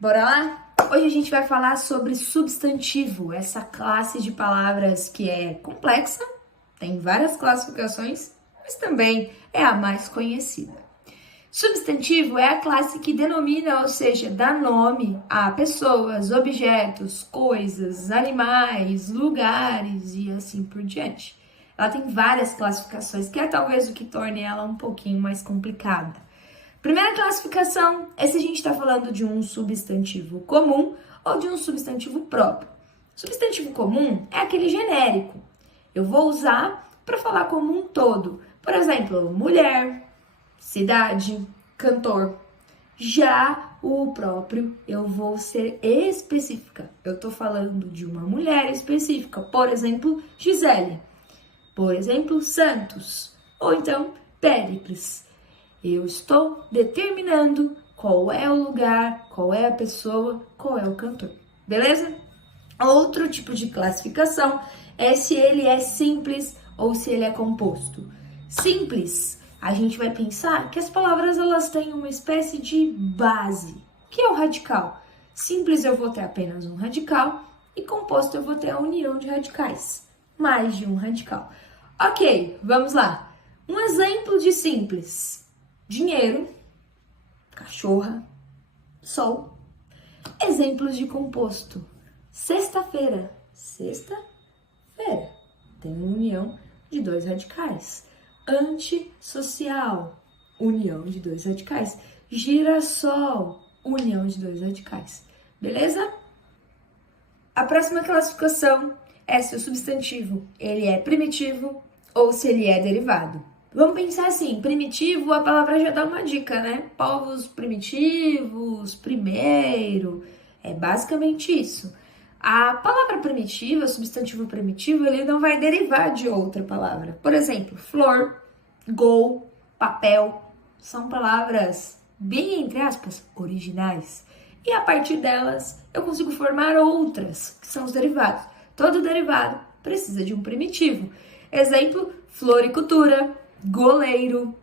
Bora lá? Hoje a gente vai falar sobre substantivo, essa classe de palavras que é complexa, tem várias classificações, mas também é a mais conhecida. Substantivo é a classe que denomina, ou seja, dá nome a pessoas, objetos, coisas, animais, lugares e assim por diante. Ela tem várias classificações, que é talvez o que torne ela um pouquinho mais complicada. Primeira classificação é se a gente está falando de um substantivo comum ou de um substantivo próprio. Substantivo comum é aquele genérico. Eu vou usar para falar como um todo. Por exemplo, mulher, cidade, cantor. Já o próprio, eu vou ser específica. Eu estou falando de uma mulher específica. Por exemplo, Gisele. Por exemplo, Santos. Ou então, Péricles. Eu estou determinando qual é o lugar, qual é a pessoa, qual é o cantor. Beleza? Outro tipo de classificação é se ele é simples ou se ele é composto. Simples, a gente vai pensar que as palavras elas têm uma espécie de base, que é o radical. Simples eu vou ter apenas um radical e composto eu vou ter a união de radicais, mais de um radical. Ok, vamos lá. Um exemplo de simples. Dinheiro, cachorra, sol. Exemplos de composto. Sexta-feira, sexta-feira. Tem uma união de dois radicais. Antissocial, união de dois radicais. Girassol, união de dois radicais. Beleza? A próxima classificação é se o substantivo ele é primitivo ou se ele é derivado. Vamos pensar assim, primitivo, a palavra já dá uma dica, né? Povos primitivos, primeiro, é basicamente isso. A palavra primitiva, o substantivo primitivo, ele não vai derivar de outra palavra. Por exemplo, flor, gol, papel, são palavras bem, entre aspas, originais. E a partir delas, eu consigo formar outras, que são os derivados. Todo derivado precisa de um primitivo. Exemplo, floricultura, goleiro,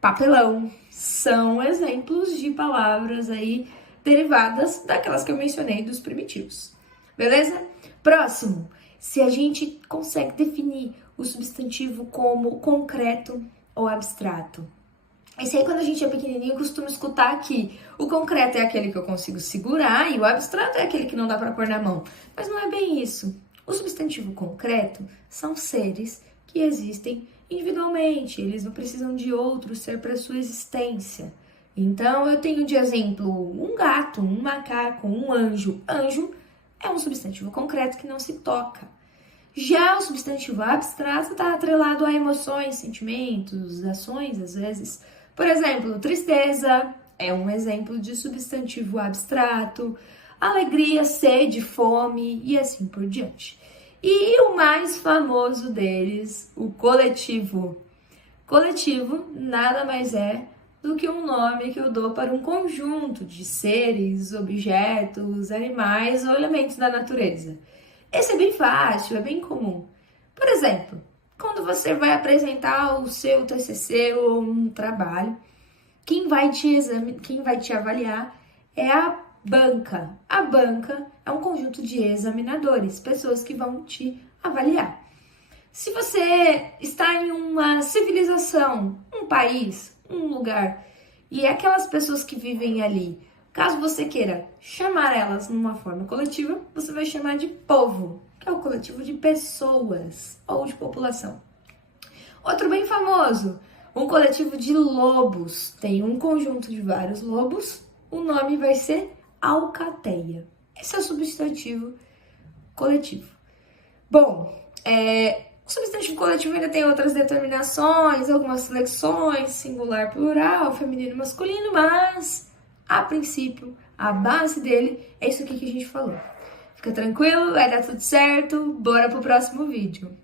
papelão, são exemplos de palavras aí derivadas daquelas que eu mencionei dos primitivos. Beleza? Próximo, se a gente consegue definir o substantivo como concreto ou abstrato. Esse aí, quando a gente é pequenininho, costuma escutar que o concreto é aquele que eu consigo segurar e o abstrato é aquele que não dá para pôr na mão. Mas não é bem isso. O substantivo concreto são seres que existem individualmente, eles não precisam de outro ser para sua existência. Então, eu tenho de exemplo um gato, um macaco, um anjo. Anjo é um substantivo concreto que não se toca. Já o substantivo abstrato está atrelado a emoções, sentimentos, ações, às vezes. Por exemplo, tristeza é um exemplo de substantivo abstrato, alegria, sede, fome e assim por diante. E o mais famoso deles, o coletivo. Coletivo nada mais é do que um nome que eu dou para um conjunto de seres, objetos, animais ou elementos da natureza. Esse é bem fácil, é bem comum. Por exemplo, quando você vai apresentar o seu TCC ou um trabalho, quem vai te avaliar é a banca. A banca é um conjunto de examinadores, pessoas que vão te avaliar. Se você está em uma civilização, um país, um lugar, e aquelas pessoas que vivem ali, caso você queira chamar elas numa forma coletiva, você vai chamar de povo, que é o coletivo de pessoas ou de população. Outro bem famoso, um coletivo de lobos. Tem um conjunto de vários lobos, o nome vai ser alcateia. Esse é o substantivo coletivo. Bom, o substantivo coletivo ainda tem outras determinações, algumas flexões, singular, plural, feminino, masculino, mas, a princípio, a base dele é isso aqui que a gente falou. Fica tranquilo, vai dar tudo certo, bora pro próximo vídeo.